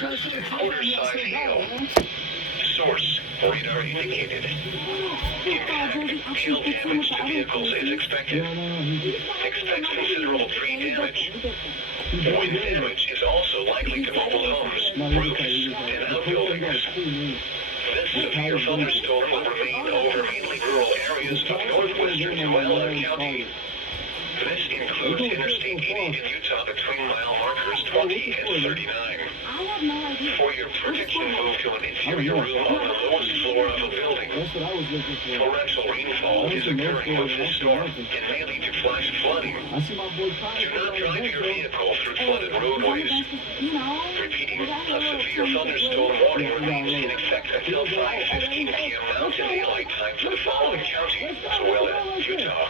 gust and quarter-size hail. Source, radar indicated. Impact, hail damage to vehicles is expected. Expect considerable tree damage. Wind damage is also likely to mobile homes, roofs, and outbuildings. This severe thunderstorm will remain over mainly rural areas of northwestern Tualatin County. This includes Interstate 80 in Utah between mile markers 20 and 39. For your protection, move to an interior room on the lowest floor of a building. Torrential rainfall is occurring with this storm and may lead to flash flooding. Do not drive your vehicle through flooded roadways. Repeating, a severe thunderstorm warning remains in effect until 5:15 p.m. Mountain Daylight Time for the following counties: Tualatin, Utah.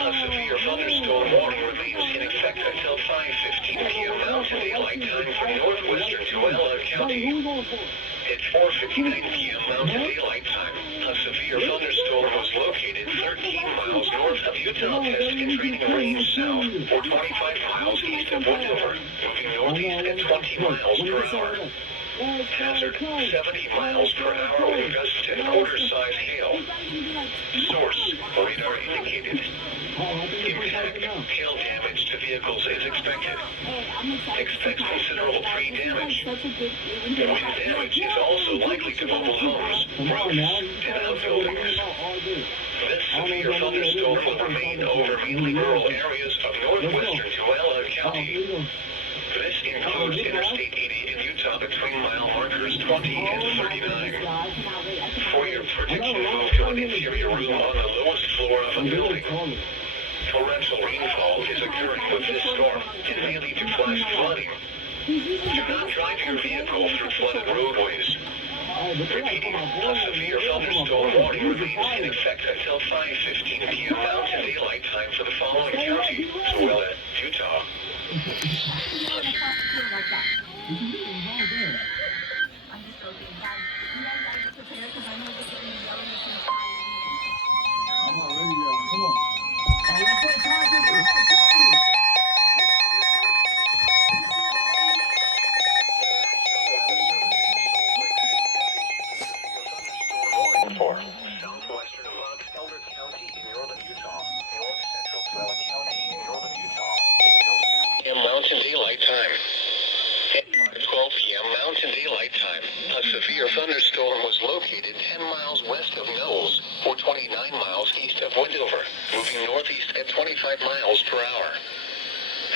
A severe thunderstorm warning remains in effect until 5:15 p.m. Mountain Daylight Time for northwestern Tualatin County. At 4:59 p.m. Mountain Daylight Time, a severe thunderstorm was located 13 miles north of Utah Test entering range south, or 25 miles east of Wendover, moving northeast at 20 miles per hour. Hazard, 70 miles per hour wind gusts and quarter-size hail. Source, radar indicated. Impact, hail damage to vehicles is expected. Expect considerable tree damage. Wind damage is also likely to mobile homes, roofs, and outbuildings. This severe thunderstorm will remain over mainly rural areas of northwestern Tualatin County. This includes Interstate 80 in Utah between mile markers 20 and 39. For your protection, move to an interior room on the lowest floor of a building. Torrential rainfall is occurring with this storm and may lead to flash flooding. Do not drive your vehicle through flooded roadways. Repeating, a severe thunderstorm warning remains in effect until 5:15 p.m. Mountain Daylight Time for the following county: Tualatin, Utah. For southwestern of Elder County in northern Utah, north central Tualatin County in northern Utah, until 6 p.m. Mountain Daylight Time. At 12 p.m. Mountain Daylight Time, a severe thunderstorm was located 10 miles west of Knowles, or 29 miles east of Wendover, moving northeast at 25 miles per hour.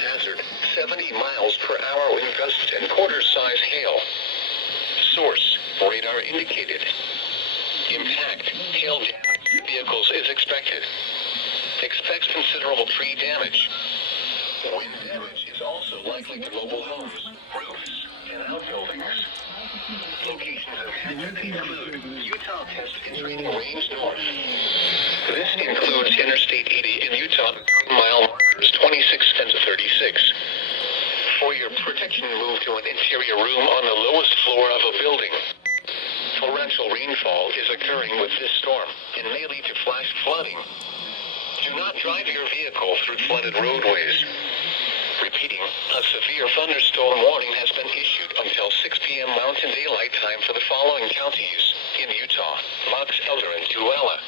Hazard, 70 miles per hour wind gusts and quarter-size hail. Source, radar indicated. Impact, hail damage to vehicles is expected. Expect considerable tree damage. Wind damage is also likely to mobile homes, roofs, and outbuildings. Locations of hazard include Utah Test entering range north. This includes Interstate 80 in Utah between mile markers 26 and 36. For your protection, move to an interior room on the lowest floor of a building. Torrential rainfall is occurring with this storm and may lead to flash flooding. Do not drive your vehicle through flooded roadways. Repeating, a severe thunderstorm warning has been issued until 6 p.m. Mountain Daylight Time for the following counties in Utah: Box Elder and Tooele.